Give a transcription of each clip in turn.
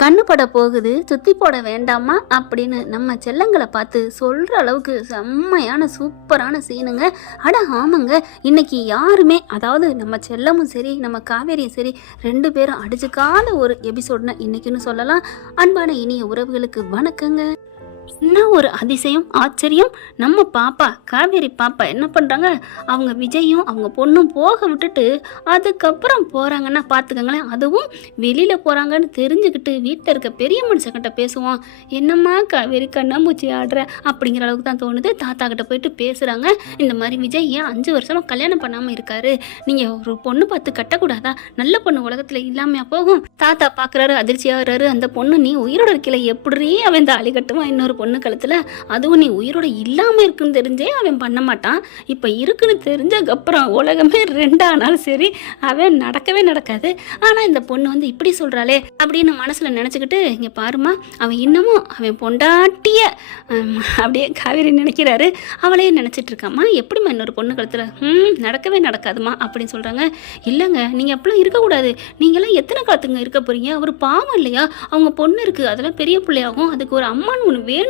கண்ணு பட போகுது சுத்தி போட வேண்டாமா அப்படின்னு நம்ம செல்லங்களை பார்த்து சொல்கிற அளவுக்கு செம்மையான சூப்பரான சீனுங்க. அட ஆமாங்க, இன்னைக்கு யாருமே, அதாவது நம்ம செல்லமும் சரி நம்ம காவேரியும் சரி, ரெண்டு பேரும் அடிச்சுக்காத ஒரு எபிசோட்னு இன்னைக்குன்னு சொல்லலாம். அன்பான இனிய உறவுகளுக்கு வணக்கங்க. என்ன ஒரு அதிசயம், ஆச்சரியம்! நம்ம பாப்பா காவேரி பாப்பா என்ன பண்ணுறாங்க, அவங்க விஜயும் அவங்க பொண்ணும் போக விட்டுட்டு அதுக்கப்புறம் போகிறாங்கன்னா பார்த்துக்கங்களேன். அதுவும் வெளியில் போகிறாங்கன்னு தெரிஞ்சுக்கிட்டு வீட்டில் இருக்க பெரிய மனுஷங்கிட்ட பேசுவோம். என்னம்மா காவேரி கண்ணாமூச்சி ஆடுற அப்படிங்கிற அளவுக்கு தான் தோணுது. தாத்தா கிட்ட போயிட்டு பேசுகிறாங்க. இந்த மாதிரி விஜய் ஏன் 5 வருஷமாக கல்யாணம் பண்ணாமல் இருக்காரு, நீங்கள் ஒரு பொண்ணு பார்த்து கட்டக்கூடாதா, நல்ல பொண்ணு உலகத்தில் இல்லாமையா போகும். தாத்தா பார்க்குறாரு, அதிர்ச்சியாகிறாரு. அந்த பொண்ணு நீ உயிரோட இருக்கல, எப்படி அவன் தாலி கட்டுவான் இன்னொரு பொண்ணு கழுத்துல, அதுவும் நீ உயிரோட இல்லாம இருக்குன்னு தெரிஞ்சே அவன் பண்ண மாட்டான். இப்ப இருக்குன்னு தெரிஞ்சதுக்கப்புறம் உலகமே 2 ஆனாலும் சரி அவன் நடக்கவே நடக்காது. ஆனா இந்த பொண்ணு வந்து இப்படி சொல்றாளே அப்படின்னு மனசுல நினைச்சுக்கிட்டு, இங்க பாருமா, அவன் இன்னமும் அவன் பொண்டாட்டிய அப்படியே காவேரி நினைக்கிறாரு, அவளையே நினைச்சிட்டு இருக்காமா. எப்படிமா இன்னொரு பொண்ணு கழுத்துல நடக்கவே நடக்காதுமா அப்படின்னு சொல்றாங்க. இல்லைங்க, நீங்க அப்படிலாம் இருக்கக்கூடாது. நீங்களாம் எத்தனை காலத்துங்க இருக்க போறீங்க, அவர் பாவம் இல்லையா, அவங்க பொண்ணு இருக்கு, அதெல்லாம் பெரிய பிள்ளையாகும், அதுக்கு ஒரு அம்மான்னு ஒன்று வேணுங்க.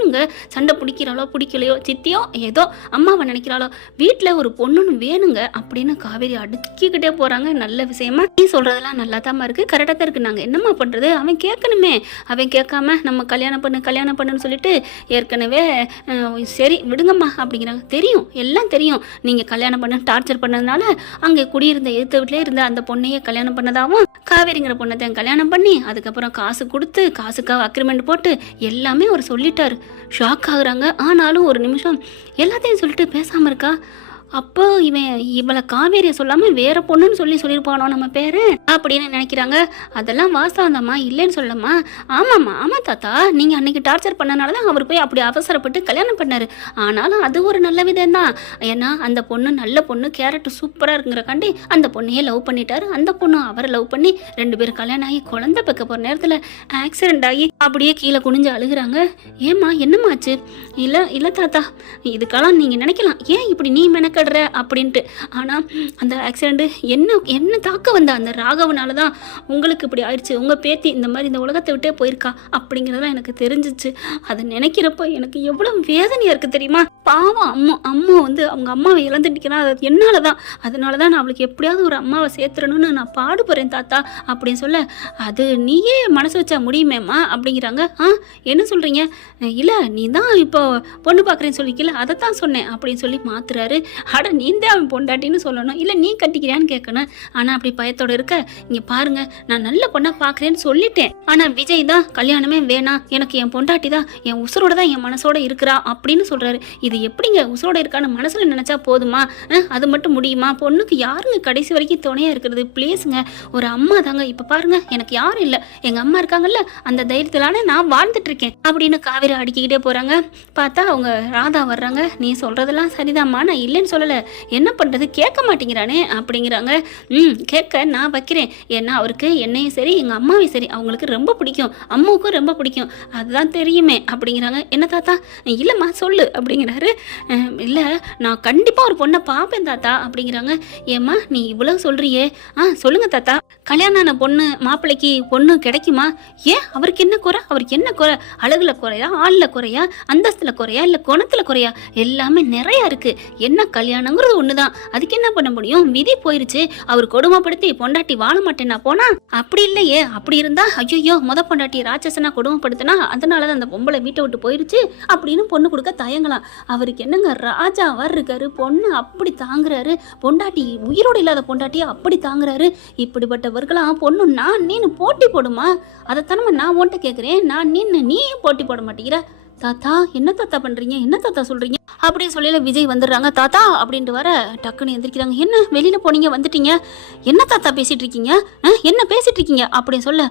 சண்டை பிடிக்கிறாளோ பிடிக்கலையோ, சித்தியோ ஏதோ அம்மாவை நினைக்கிறாளோ, வீட்டில் ஒரு பொண்ணுன்னு வேணுங்க அப்படின்னு காவேரி அடுக்கிக்கிட்டே போறாங்க. நல்ல விஷயமா, நீ சொல்றதெல்லாம் நல்லா தான் இருக்கு, கரெக்டாக தான் இருக்கு. நாங்கள் என்னம்மா பண்றது, அவன் கேட்கணுமே, அவன் கேட்காம நம்ம கல்யாணம் பண்ணுன்னு சொல்லிட்டு ஏற்கனவே சரி விடுங்கம்மா அப்படிங்கிறாங்க. தெரியும், எல்லாம் தெரியும், நீங்க கல்யாணம் பண்ண டார்ச்சர் பண்ணதுனால அங்கே குடியிருந்த எதிர்த்த வீட்டிலே இருந்த அந்த பொண்ணையே கல்யாணம் பண்ணதாகவும், காவேரிங்கிற பொண்ணை தான் கல்யாணம் பண்ணி அதுக்கப்புறம் காசு கொடுத்து காசுக்காக அக்ரிமெண்ட் போட்டு எல்லாமே அவர் சொல்லிட்டாரு. ஷாக் ஆகுறாங்க. ஆனாலும் ஒரு நிமிஷம் எல்லாத்தையும் சொல்லிட்டு பேசாமல் இருக்கா. அப்போ இவளை காவேரியை சொல்லாமல் வேற பொண்ணுன்னு சொல்லியிருப்பானோ நம்ம பேரு அப்படின்னு நினைக்கிறாங்க. அதெல்லாம் வாஸ்தவந்தாம்மா, இல்லைன்னு சொல்லம்மா. ஆமாம்மா, ஆமாம் தாத்தா, நீங்கள் அன்னைக்கு டார்ச்சர் பண்ணனால தான் அவர் போய் அப்படி அவசரப்பட்டு கல்யாணம் பண்ணார். ஆனாலும் அது ஒரு நல்ல விதம் தான். ஏன்னா அந்த பொண்ணு நல்ல பொண்ணு, கேரக்டர் சூப்பராக இருக்குங்கிறக்காண்டி அந்த பொண்ணையே லவ் பண்ணிட்டாரு. அந்த பொண்ணு அவரை லவ் பண்ணி 2 பேரும் கல்யாணம் ஆகி குழந்தை பெக்க போகிற நேரத்தில் ஆக்சிடென்ட் ஆகி அப்படியே கீழே குனிஞ்சு அழுகுறாங்க. ஏம்மா என்னம்மாச்சு? இல்லை தாத்தா, இதுக்கெல்லாம் நீங்கள் நினைக்கலாம் ஏன் இப்படி நீ மெனக்கடுற அப்படின்ட்டு. ஆனால் அந்த ஆக்சிடென்ட் என்ன தாக்க வந்த அந்த ராகவனால தான் உங்களுக்கு இப்படி ஆயிடுச்சு. உங்கள் பேத்தி இந்த மாதிரி இந்த உலகத்தை விட்டே போயிருக்கா அப்படிங்கிறதெல்லாம் எனக்கு தெரிஞ்சிச்சு. அதை நினைக்கிறப்ப எனக்கு எவ்வளோ வேதனையாக இருக்குது தெரியுமா. பாவம் அம்மா வந்து அவங்க அம்மாவை இழந்துட்டிங்கன்னா அது என்னால் தான், அதனால தான் நான் அவளுக்கு எப்படியாவது ஒரு அம்மாவை சேர்த்துறணும்னு நான் பாடுபடுறேன் தாத்தா அப்படின்னு சொல்ல, அது நீயே மனசு வச்சா முடியுமேம்மா அப்படிங்கிறாங்க. என்ன சொல்கிறீங்க? இல்லை நீ தான் இப்போ பொண்ணு பார்க்குறேன்னு சொல்லிக்கல, அதை தான் சொன்னேன் அப்படின்னு சொல்லி மாத்துறாரு. அட நீந்தே அவன் பொண்டாட்டின்னு சொல்லணும், இல்லை நீ கட்டிக்கிறியான்னு கேட்கணும். ஆனால் அப்படி பயத்தோடு இருக்க, இங்கே பாருங்க, நான் நல்ல பொண்ணை பார்க்குறேன்னு சொல்லிட்டேன். ஆனால் விஜய் தான் கல்யாணமே வேணாம், எனக்கு என் பொண்டாட்டி தான் என் உசுரோட தான் என் மனசோட இருக்கிறா அப்படின்னு சொல்கிறாரு. இது எப்படிங்க உசுரோட இருக்கான்னு மனசில் நினச்சா போதுமா? அது மட்டும் முடியுமா? பொண்ணுக்கு யாருங்க கடைசி வரைக்கும் துணையாக இருக்கிறது? ப்ளீஸுங்க, ஒரு அம்மா தாங்க. இப்போ பாருங்க, எனக்கு யாரும் இல்லை, எங்கள் அம்மா இருக்காங்கல்ல, அந்த தைரியத்திலான நான் வாழ்ந்துட்டு இருக்கேன் அப்படின்னு காவேரி அடிக்கிக்கிட்டே போகிறாங்க. பார்த்தா அவங்க ராதா வர்றாங்க. நீ சொல்கிறதெல்லாம் சரிதாம்மா, நான் இல்லைன்னு சொல்லலை, என்ன பண்ணுறது, கேட்க மாட்டேங்கிறானே அப்படிங்கிறாங்க. கேட்க நான் வைக்கிறேன். ஏன்னா அவருக்கு என்னையும் சரி எங்கள் அம்மாவையும் சரி அவங்களுக்கு ரொம்ப பிடிக்கும், அம்மாவுக்கும் ரொம்ப பிடிக்கும், அதுதான் தெரியுமே அப்படிங்கிறாங்க. என்ன தாத்தா? இல்லைம்மா சொல்லு அப்படிங்கிறாரு. இல்லை நான் கண்டிப்பாக ஒரு பொண்ணை பார்ப்பேன் தாத்தா அப்படிங்கிறாங்க. ஏம்மா நீ இவ்வளோ சொல்கிறியே, சொல்லுங்கள் தாத்தா, கல்யாணம் ஆன பொண்ணு மாப்பிள்ளைக்கு பொண்ணு கிடைக்குமா? ஏன் அவருக்கு என்ன குறை? அவருக்கு என்ன குறை? அழகுல குறையா, ஆளில் குறையா, அந்தஸ்தில் குறையா, இல்லை குணத்தில் குறையா? எல்லாமே நிறையா இருக்குது. என்ன கல்யாணங்கிறது ஒண்ணுதான், அதுக்கு என்ன பண்ண முடியும்? விதி போயிருச்சு. அவர் கொடுமைப்படுத்தி பொண்டாட்டி வாழ மாட்டேன்னா போனா, அப்படி இல்லையே. அப்படி இருந்தா ஐயோ முத பொண்டாட்டி ராட்சசனா கொடுமைப்படுத்தினா அதனாலதான் அந்த பொம்பளை வீட்டை விட்டு போயிருச்சு அப்படின்னு பொண்ணு கொடுக்க தயங்கலாம். அவருக்கு என்னங்க ராஜாவா இருக்காரு, பொண்ணு அப்படி தாங்குறாரு, பொண்டாட்டி உயிரோடு இல்லாத பொண்டாட்டியை அப்படி தாங்குறாரு. இப்படிப்பட்டவர்களாம் பொண்ணு நான் நீன்னு போட்டி போடுமா? அதைத்தானே நான் உன்ட்ட கேட்குறேன். நான் நீ போட்டி போட மாட்டேங்கிற. தாத்தா என்ன தாத்தா பண்றீங்க, என்ன தாத்தா சொல்றீங்க அப்படின்னு சொல்லல விஜய் வந்துடுறாங்க. தாத்தா அப்படின்ட்டு வர டக்குன்னு எந்திரிக்கிறாங்க. என்ன வெளியில போனீங்க வந்துட்டீங்க, என்ன தாத்தா பேசிட்டு இருக்கீங்க, என்ன பேசிட்டு இருக்கீங்க அப்படின்னு சொல்ல,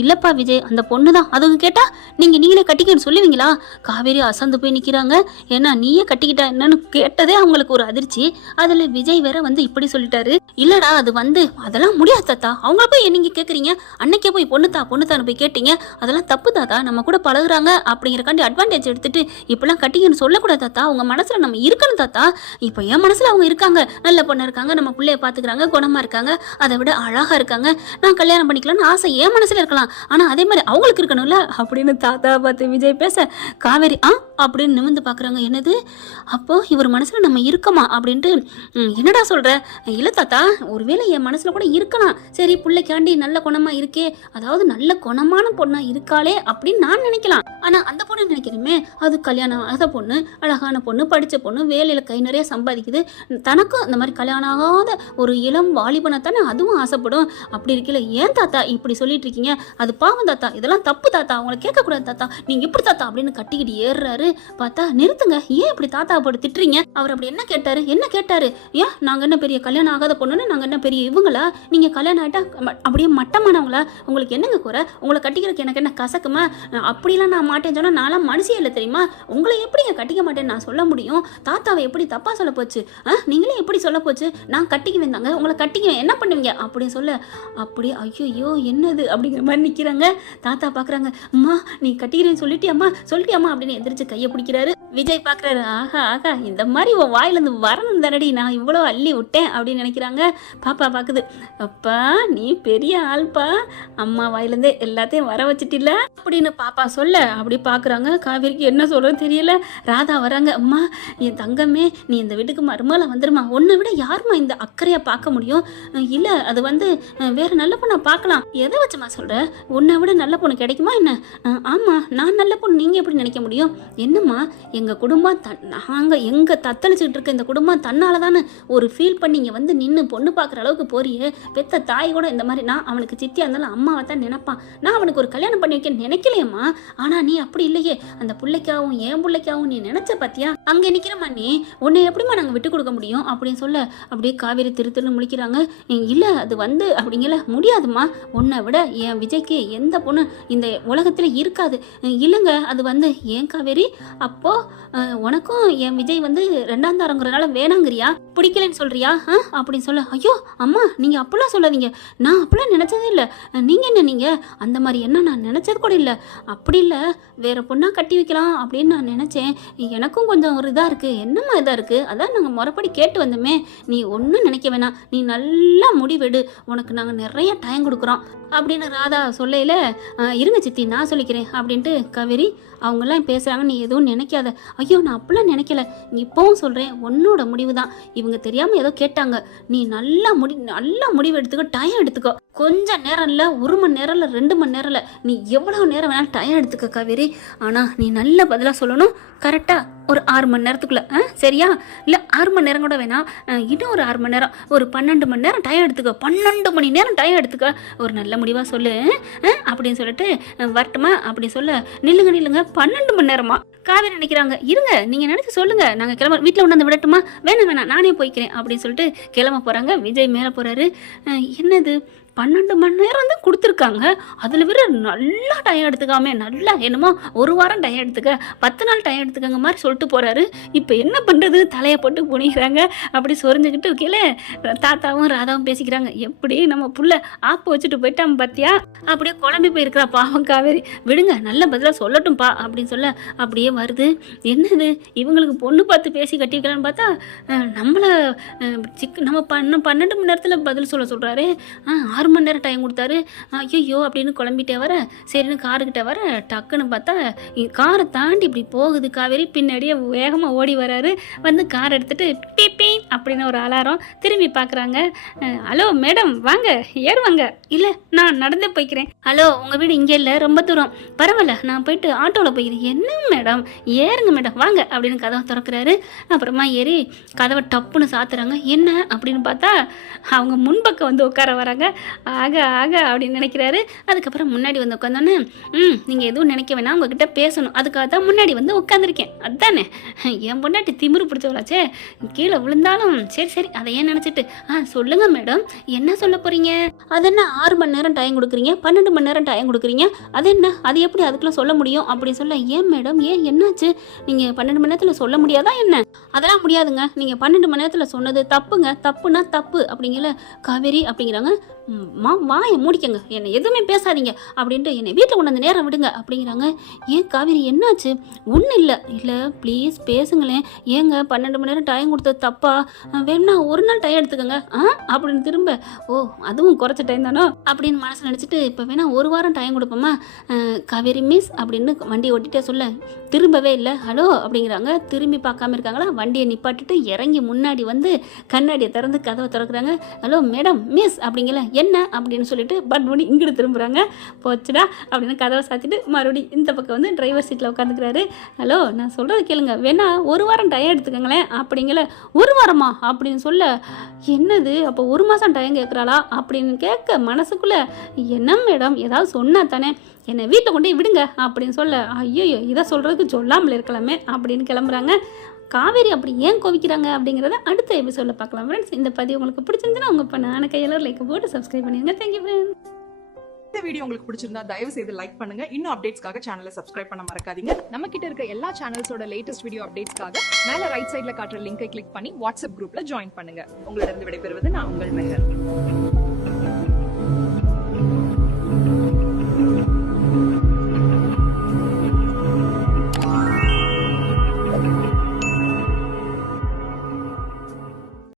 இல்லப்பா விஜய் அந்த பொண்ணு தான், அதுக்கு கேட்டா நீங்களே கட்டிக்கன்னு சொல்லுவீங்களா? காவேரி அசந்து போய் நிற்கிறாங்க. ஏன்னா நீயே கட்டிக்கிட்டா என்னன்னு கேட்டதே அவங்களுக்கு ஒரு அதிர்ச்சி. அதுல விஜய் வேற வந்து இப்படி சொல்லிட்டாரு. இல்லடா அது வந்து அதெல்லாம் முடியாது தாத்தா, அவங்கள போய் நீங்க கேட்குறீங்க, அன்னைக்கே போய் பொண்ணுத்தான்னு போய் கேட்டீங்க, அதெல்லாம் தப்பு தாத்தா, நம்ம கூட பழகுறாங்க அப்படிங்கிறக்காண்டி அட்வான்டேஜ் எடுத்துட்டு இப்பெல்லாம் கட்டிங்கன்னு சொல்லக்கூடாது தாத்தா, உங்க மனசுல நம்ம இருக்கணும் தாத்தா. இப்போ என் மனசுல அவங்க இருக்காங்க, நல்ல பொண்ணு இருக்காங்க, நம்ம பிள்ளைய பாத்துக்கிறாங்க, குணமா இருக்காங்க, அதை விட அழகா இருக்காங்க, நான் கல்யாணம் பண்ணிக்கலாம்னு ஆசை என் மனசுல இருக்கலாம், ஆனா அதே மாதிரி அவங்களுக்கு இருக்கணும்ல அப்படின்னு தாத்தா பார்த்து விஜய் பேச காவேரி அப்படின்னு நிமிந்து பாக்குறாங்க. என்னது, அப்போ இவர் மனசுல நம்ம இருக்கமா அப்படின்ட்டு என்னடா சொல்ற? இல்ல தாத்தா, ஒருவேளை என் மனசுல கூட இருக்கலாம், சரி பிள்ளைக்காண்டி நல்ல குணமா இருக்கே, அதாவது நல்ல குணமான பொண்ணா இருக்காளே அப்படின்னு நான் நினைக்கலாம். ஆனா அந்த பொண்ணு நினைக்கிறேமே, அது கல்யாணம் ஆகாத பொண்ணு, அழகான பொண்ணு, படிச்ச பொண்ணு, வேலையில கை நிறைய சம்பாதிக்குது, தனக்கும் இந்த மாதிரி கல்யாணம் ஆகாத ஒரு இளம் வாலிபனை தானே அதுவும் ஆசைப்படும். அப்படி இருக்கல ஏன் தாத்தா இப்படி சொல்லிட்டு இருக்கீங்க? அது பாவம் தாத்தா, இதெல்லாம் தப்பு தாத்தா, அவங்களை கேட்கக்கூடாது தாத்தா, நீங்க இப்படி தாத்தா அப்படின்னு கட்டிக்கிட்டு ஏறுறாரு. பார்த்தா நிறுத்துங்க, ஏன் இப்படி தாத்தா போட்டு திட்டுறீங்க? அவர் அப்படி என்ன கேட்டாரு? என்ன கேட்டாரு? ஏன் நாங்க என்ன பெரிய கல்யாணம் ஆகாத பொண்ணுன்னு, நாங்க என்ன பெரிய இவங்களா? நீங்க கல்யாணம் ஆயிட்டா அப்படியே மட்டமானவங்களா? உங்களுக்கு என்னங்க குறை? உங்களை கட்டிக்கிறதுக்கு எனக்கு என்ன கசக்குமா? அப்படிலாம் நான் மாட்டேன்னு சொன்னா நான்லாம் மனுஷியே இல்லை தெரியுமா? உங்களை எப்படிங்க கட்டிக்க மாட்டேன்னு நான் சொல்ல முடியும்? தாத்தாவை எப்படி தப்பா சொல்ல போச்சு? நீங்களே எப்படி சொல்ல போச்சு? நான் கட்டிக்குவேன் தாங்க, உங்களை கட்டிக்குவேன், என்ன பண்ணுவீங்க அப்படின்னு சொல்ல, அப்படியே ஐயோ என்னது அப்படிங்கிற மாதிரி நிற்கிறாங்க. தாத்தா பார்க்குறாங்க, அம்மா நீ கட்டிக்கிறேன்னு சொல்லிட்டியம்மா அப்படின்னு எந்திரிச்சு கையை பிடிக்கிறாரு. விஜய் பார்க்குறாரு, ஆஹா ஆகா இந்த மாதிரி உன் வாயிலேருந்து வரணும் தானடி நான் இவ்வளோ அள்ளி விட்டேன் அப்படின்னு நினைக்கிறாங்க. பாப்பா பார்க்குது, அப்பா நீ பெரிய ஆள்பா, அம்மா வாயிலேருந்தே எல்லாத்தையும் வர வச்சுட்டில்ல அப்படின்னு பாப்பா சொல்ல, அப்படி பார்க்குறாங்க. காவேரிக்கு என்ன சொல்கிறதுன்னு தெரியல. ராதா வராங்க, அம்மா என் தங்கமே நீ இந்த வீட்டுக்கு மருமகளை வந்துருமா, உன்னை விட யாருமா இந்த அக்கறையாக பார்க்க முடியும்? இல்லை அது வந்து வேற நல்ல பொண்ணை பார்க்கலாம். எதை வச்சுமா சொல்கிற? உன்னை விட நல்ல பொண்ணு கிடைக்குமா என்ன? ஆமாம் நான் நல்ல பொண்ணு, நீங்கள் எப்படி நினைக்க முடியும்? என்னம்மா எங்கள் குடும்பம் நாங்கள் எங்கள் தத்தளிச்சுக்கிட்டு இருக்க இந்த குடும்பம் தன்னால தானே ஒரு ஃபீல் பண்ணி இங்கே வந்து நின்று பொண்ணு பார்க்குற அளவுக்கு போறியே. பெத்த தாய் கூட இந்த மாதிரி, நான் அவனுக்கு சித்தியாக இருந்தாலும் அம்மாவை தான் நினைப்பான், நான் அவனுக்கு ஒரு கல்யாணம் பண்ணி வைக்க நினைக்கலையம்மா. ஆனால் நீ அப்படி இல்லையே, அந்த பிள்ளைக்காகவும் என் பிள்ளைக்காகவும் நீ நினைச்ச பார்த்தியா? அங்கே நிற்கிறம்மா நீ, உன்னை எப்படிமா நாங்கள் விட்டு கொடுக்க முடியும் அப்படின்னு சொல்ல, அப்படியே காவேரி திருன்னு முழிக்கிறாங்க. இல்லை அது வந்து அப்படிங்கல முடியாதுமா, உன்னை விட என் விஜய்க்கு எந்த பொண்ணு இந்த உலகத்தில் இருக்காது. இல்லைங்க அது வந்து ஏன் காவேரி, அப்போ உனக்கும் என் விஜய் வந்து ரெண்டாம் தாரங்கிறனால வேணாங்கிறியா, பிடிக்கலன்னு சொல்றியா அப்படின்னு சொல்ல, ஐயோ அம்மா நீங்கள் அப்படிலாம் சொல்லாதீங்க, நான் அப்படிலாம் நினச்சதே இல்லை. நீங்கள் என்ன, நீங்கள் அந்த மாதிரி என்ன நான் நினச்சது கூட இல்லை. அப்படி இல்லை, வேற பொண்ணாக கட்டி வைக்கலாம் அப்படின்னு நான் நினச்சேன். எனக்கும் கொஞ்சம் ஒரு இதாக இருக்குது. என்னம்மா இதாக இருக்குது? அதான் நாங்கள் முறைப்படி கேட்டு வந்தோமே. நீ ஒன்றும் நினைக்க வேணாம், நீ நல்லா முடிவெடு, உனக்கு நாங்கள் நிறைய டைம் கொடுக்குறோம் அப்படின்னு ராதா சொல்லையில், இருங்க சித்தி நான் சொல்லிக்கிறேன் அப்படின்ட்டு காவேரி அவங்கெல்லாம் பேசுகிறாங்க. நீ எதுவும் நினைக்காத. ஐயோ நான் அப்படிலாம் நினைக்கல, இப்போவும் சொல்கிறேன் உன்னோட முடிவு தான், இவங்க தெரியாமல் ஏதோ கேட்டாங்க, நீ நல்லா முடிவு எடுத்துக்கோ, டைம் எடுத்துக்கோ, கொஞ்சம் நேரம் இல்லை, 1 மணி நேரம் இல்லை, 2 மணி நேரம் இல்லை, நீ எவ்வளோ நேரம் வேணாலும் டைம் எடுத்துக்க காவேரி. ஆனால் நீ நல்ல பதிலாக சொல்லணும், கரெக்டாக ஒரு 6 மணி நேரத்துக்குள்ளே, சரியா? இல்லை 6 மணி நேரம் கூட வேணாம், இன்னும் ஒரு 6 மணி நேரம், ஒரு 12 மணி நேரம் டைம் எடுத்துக்க, 12 மணி நேரம் டைம் எடுத்துக்க, ஒரு நல்ல முடிவாக சொல்லு அப்படின்னு சொல்லிட்டு வரட்டுமா அப்படி சொல்ல, நில்லுங்க 12 மணி நேரமா? காவேரி நினைக்கிறாங்க, இருங்க நீங்கள் நினைச்சு சொல்லுங்க, நாங்கள் கிளம்ப, வீட்டில் கொண்டாந்து விடட்டுமா? வேணாம் நானே போய்க்கிறேன் அப்படின்னு சொல்லிட்டு கிளம்ப போகிறாங்க. விஜய் மேலே போகிறாரு. என்னது 12 மணி நேரம் தான் கொடுத்துருக்காங்க, அதில் வேற நல்லா டைம் எடுத்துக்காமே, நல்லா என்னமோ 1 வாரம் டைம் எடுத்துக்க, 10 நாள் டைம் எடுத்துக்கங்க மாதிரி சொல்லிட்டு போகிறாரு. இப்போ என்ன பண்ணுறது, தலையை போட்டு புனிக்கிறாங்க. அப்படி சொரிஞ்சுக்கிட்டு கீழே தாத்தாவும் ராதாவும் பேசிக்கிறாங்க, எப்படி நம்ம புள்ள ஆப்பு வச்சுட்டு போயிட்டான் பார்த்தியா, அப்படியே குழம்பி போயிருக்கிறா பாவம் காவேரி, விடுங்க நல்ல பதிலாக சொல்லட்டும்பா அப்படின்னு சொல்ல, அப்படியே வருது. என்னது இவங்களுக்கு பொண்ணு பார்த்து பேசி கட்டி வைக்கலான்னு பார்த்தா நம்மளை நம்ம 12 மணி நேரத்தில் பதில் சொல்கிறாரு. 6 மணி நேரம் டைம் கொடுத்தாரு. ஐயோ அப்படின்னு குழம்பிட்டே வர, சரின்னு காருக்கிட்ட வர, டக்குன்னு பார்த்தா காரை தாண்டி இப்படி போகுது காவேரி. பின்னாடியே வேகமாக ஓடி வராரு. வந்து கார் எடுத்துகிட்டு பீப்பி அப்படின்னு ஒரு அலாரம். திரும்பி பார்க்குறாங்க. ஹலோ மேடம் வாங்க ஏறுவாங்க. இல்லை நான் நடந்தே போய்க்கிறேன். ஹலோ உங்கள் வீடு இங்கே இல்லை, ரொம்ப தூரம். பரவாயில்ல நான் போயிட்டு ஆட்டோவில் போய்க்கிறேன். என்ன மேடம் ஏறுங்க மேடம் வாங்க அப்படின்னு கதவை திறக்கிறாரு. அப்புறமா ஏறி கதவை டப்புன்னு சாத்துறாங்க. என்ன அப்படின்னு பார்த்தா அவங்க முன்பக்கம் வந்து உட்கார வராங்க. ஆக அப்படின்னு நினைக்கிறாரு. அதுக்கப்புறம் முன்னாடி வந்து உட்காந்தோன்னே, நீங்கள் எதுவும் நினைக்க வேணாம், உங்ககிட்ட பேசணும், அதுக்காக தான் முன்னாடி வந்து உட்காந்துருக்கேன். அதுதானே என் பொண்டாட்டி திமிரு பிடிச்சவளாச்சே, கீழே விழுந்தாலும் சரி அதை ஏன் நினச்சிட்டு, சொல்லுங்க மேடம் என்ன சொல்ல போகிறீங்க? அது என்ன 6 மணி நேரம் டைம் கொடுக்குறீங்க, 12 மணி நேரம் டைம் கொடுக்குறீங்க, அது என்ன, அது எப்படி அதுக்குள்ளே சொல்ல முடியும் அப்படின்னு சொல்ல, ஏன் மேடம் ஏன் என்னாச்சு, நீங்கள் 12 மணி நேரத்தில் சொல்ல முடியாதா என்ன? அதெல்லாம் முடியாதுங்க, நீங்கள் 12 மணி நேரத்தில் சொன்னது தப்புங்க, தப்புனா தப்பு அப்படிங்கிற காவேரி அப்படிங்கிறாங்க. வாயை மூடிக்கங்க, என்னை எதுவுமே பேசாதீங்க அப்படின்ட்டு என்னை வீட்டில் கொண்டு வந்து நேரம் விடுங்க அப்படிங்கிறாங்க. ஏன் காவேரி என்னாச்சு? ஒன்றும் இல்லை ப்ளீஸ் பேசுங்களேன். ஏங்க 12 மணி நேரம் டைம் கொடுத்தது தப்பா? வேணும்னா ஒரு நாள் டைம் எடுத்துக்கோங்க அப்படின்னு திரும்ப, ஓ அதுவும் குறைச்ச டைம் தானோ அப்படின்னு மனசு நினச்சிட்டு இப்போ வேணா ஒரு வாரம் டைம் கொடுப்போமா காவேரி மிஸ் அப்படின்னு வண்டியை ஓட்டிகிட்டே சொல்ல திரும்பவே இல்லை. ஹலோ அப்படிங்கிறாங்க. திரும்பி பார்க்காம இருக்காங்களா? வண்டியை நிப்பாட்டிட்டு இறங்கி முன்னாடி வந்து கண்ணாடியை திறந்து கதவை திறக்கிறாங்க. ஹலோ மேடம் மிஸ் அப்படிங்கல, என்ன அப்படின்னு சொல்லிட்டு மறுபடியும் இங்கிட்டு திரும்புகிறாங்க. போச்சுடா அப்படின்னு கதவை சாத்திட்டு மறுபடியும் இந்த பக்கம் வந்து டிரைவர் சீட்டில் உட்காந்துக்கிறாரு. ஹலோ நான் சொல்கிறது கேளுங்க, வேணா ஒரு வாரம் டைம் எடுத்துக்கோங்களேன் அப்படிங்கல. ஒரு வாரமா அப்படின்னு சொல்ல, என்னது அப்போ ஒரு மாதம் டைம் கேட்குறாளா அப்படின்னு கேட்க மனசுக்குள்ளே, என்ன மேடம் ஏதாவது சொன்னா தானே, என்னை வீட்டில் கொண்டு விடுங்க அப்படின்னு சொல்ல, ஐயோ இதை சொல்கிறதுக்கு சொல்லாமல் இருக்கலாமே அப்படின்னு கிளம்புறாங்க. காவேரி அப்படி ஏன் கோவிக்கிறாங்க அப்படிங்கிறத அடுத்த எபிசோடில் பார்க்கலாம் ஃப்ரெண்ட்ஸ். இந்த பதிவு உங்களுக்கு பிடிச்சிருந்துன்னா உங்கள் பண்ண கையில் லைக் போட்டு சப்ஸ்கிரைப் பண்ணிடுங்க. Thank you friends. இந்த வீடியோ உங்களுக்கு பிடிச்சிருந்தா தயவு செய்து லைக் பண்ணுங்க. இன்னும் அப்டேட்ஸ்க்காக சேனலை சப்ஸ்கிரைப் பண்ண மறக்காதீங்க. நம்ம கிட்ட இருக்க எல்லா சேனல்ஸோட லேட்டஸ்ட் வீடியோ அப்டேட்ஸ்க்காக மேல ரைட் சைடுல காட்டுற லிங்கை கிளிக் பண்ணி வாட்ஸ்அப் குரூப்ல ஜாயின் பண்ணுங்க. உங்களிடம் விடைபெறுவது நான் உங்கள் மெஹர்.